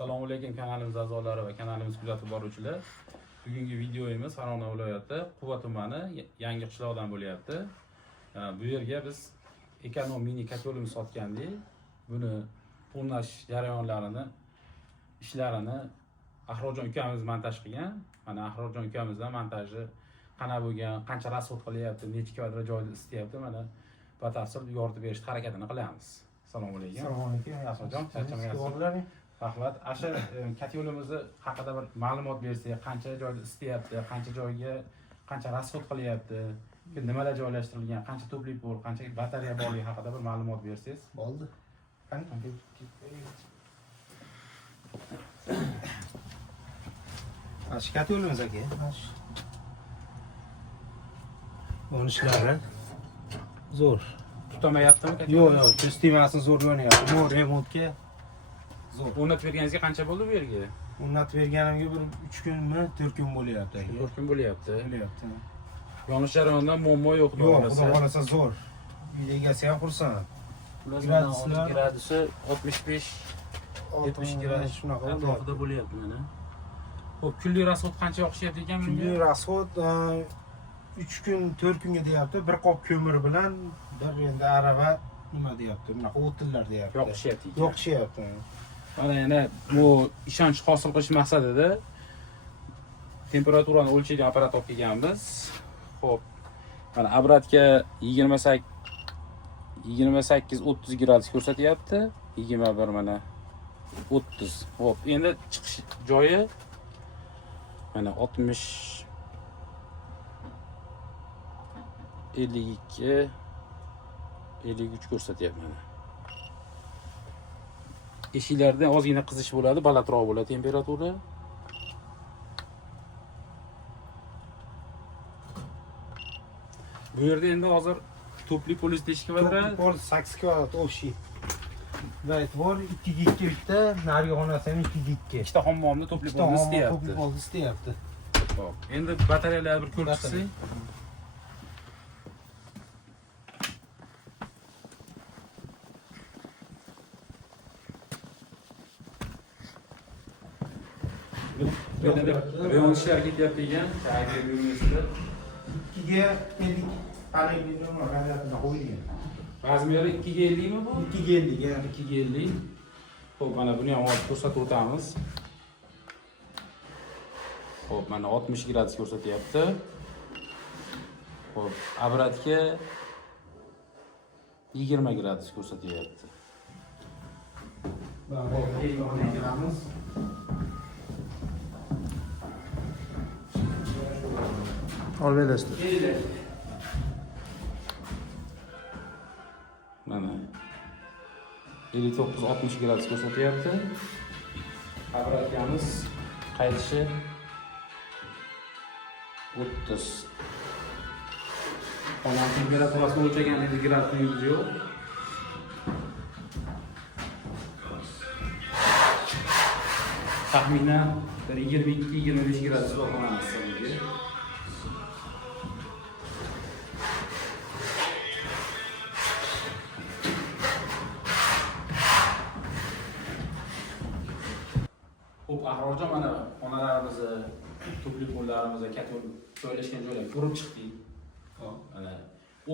Assalomu alaykum kanalimiz a'zolari va kanalimiz kuzatib boruvchilar. Bugungi videomiz Farg'ona viloyati Quva tumani Yangi qishloqdan bo'lyapti. Bu yerga biz ekonom mini kotelimiz sotgandik. Buni o'rnash jarayonlarini, ishlarini Ahrorjon ukamiz montaj qilgan. Mana Ahrorjon ukamizdan montajni qanaqa bo'lgan, qancha rasxod qilyapti, necha kvadrat joyda islayapti, mana batafsil yoritib berishga harakatini qilamiz. Assalomu alaykum. Assalomu alaykum. Yaxshijon, charchamayapsiz. Rahmat. Asha kotelimizni haqida bir ma'lumot bersak, qancha joyda islayapti, qancha joyga qancha rasxod qilyapti, nimalar joylashtirilgan, qancha toplik bor, qancha batareya borligi haqida bir ma'lumot bersangiz. Bo'ldi. Ash kotelimiz aka. Bo'lishlari zo'r. Tutamayaptimi? Yo'q, sistemasi zo'r yonyapti. Bu remontga zo'r. O'rnatib berganingizga qancha bo'ldi bu yerga? O'rnatib berganimga bir 3 kunmi, 4 kun bo'lyapti aka. 4 kun bo'lyapti. Yonish jarayonidan muammo yo'q, Xudo xolasa zo'r. Uy egasi ham xursand. Gradusi 65 70 gradus shunaqa atrofida bo'lyapti mana. Xo'p, kunlik rasxod qancha yoqishyapti ekan bunga? Kunlik rasxod 3 kun, 4 kunga deyapti. Bir qop ko'mir bilan bir endi arava nima deyapti? Bunaqa o'tillar deyapti. Yoqishyapti. Yoqishyapti. Mana yana bu ishonch hosil qilish maqsadida temperaturani o'lchaydigan apparat olib kelganmiz. Xo'p, mana apparatga 28-30 gradus ko'rsatyapti. 21 mana 30. Xo'p, endi chiqish joyi mana 60 52 53 ko'rsatyapti mana. Eshiklarda ozgina qizish bo'ladi, balandroq bo'ladi temperatura. Bu yerda endi hozir topli polis necha kvadrat? Pol 8 kvadrat o'shi. Va e'tibor 2 ga 2 bitta, narigi xonasini 2 ga 2. Ikkita hammomni topli polis istayapti. Topli polis istayapti. Xo'p, endi batareyalarni bir ko'rib chiqsak. Remont ishlari ketyapti ekan, ta'bir bo'lmasida. 2 ga 50 panelni radiatorga qo'yilgan. Razmeri 2 ga 50 mi bu? 2 ga 50 ga. 2 ga 50. Xo'p, mana buni ham olib ko'rsatib o'tamiz. Xo'p, mana 60 gradus ko'rsatyapti. Xo'p, apparatga 20 gradus ko'rsatyapti. Bo'lamiz. Olmaylasizlar. Mana 59-60 gradus ko'rsatyapti. Apparatimiz qaytishi 30. Xona temperaturasini o'lchagan endi gradusni yuzi yo'q. Taxminan 22-25 gradus bor xonamiz hisobiga. Xo'p, Ahrorjon mana xonalarimizni, topli pollarimizni, kotel joylashgan joylarga ko'rib chiqdik. Hop, mana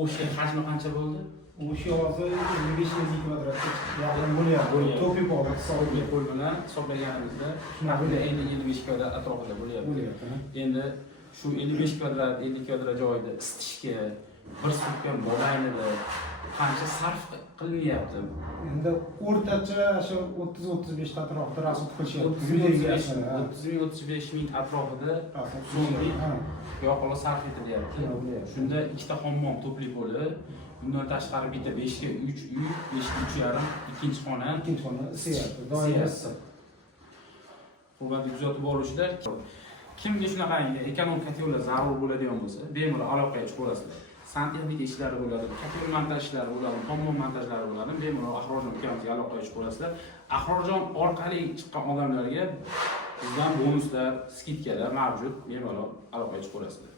o'shga hajmi qancha bo'ldi? O'sha hozir 25 kvadratga yaqin bo'lyapti. Topli pol hisobiga Pol bilan hisoblaganimizda shunaqa 50-55 kvadrat atrofida bo'lyapti. Endi shu 55 kvadrat, 50 kvadrat joyda isitishga bir sutka mobaynida qancha sarf qilinyapti? Endi o'rtacha shu 30-35 atrofida rasxod qilishyapti. 30-35 ming atrofida so'mlik yoqilg'i sarf etilyapti. Shunda ikkita hammom topli poli, bundan tashqari bitta 5 ga 3 uy, 5 ga 3,5 ikkinchi xona isyapti. Doirasi. Hurmatli kuzatib boruvchilar, kimga shunaqa ekonom kotellar zarur bo'ladigan bo'lsa, bemalol aloqaga chiqib olasizlar. Santexnika ishlari bo'ladi, kotel montaj ishlari bo'ladi, hammom montajlari bo'ladi. Bemalol Ahrorjon ukamizga aloqaga chiqib olasizlar. Ahrorjon orqali chiqqan odamlarga bizdan bonuslar, skidkalar mavjud. Bemalol aloqaga chiqib olasizlar.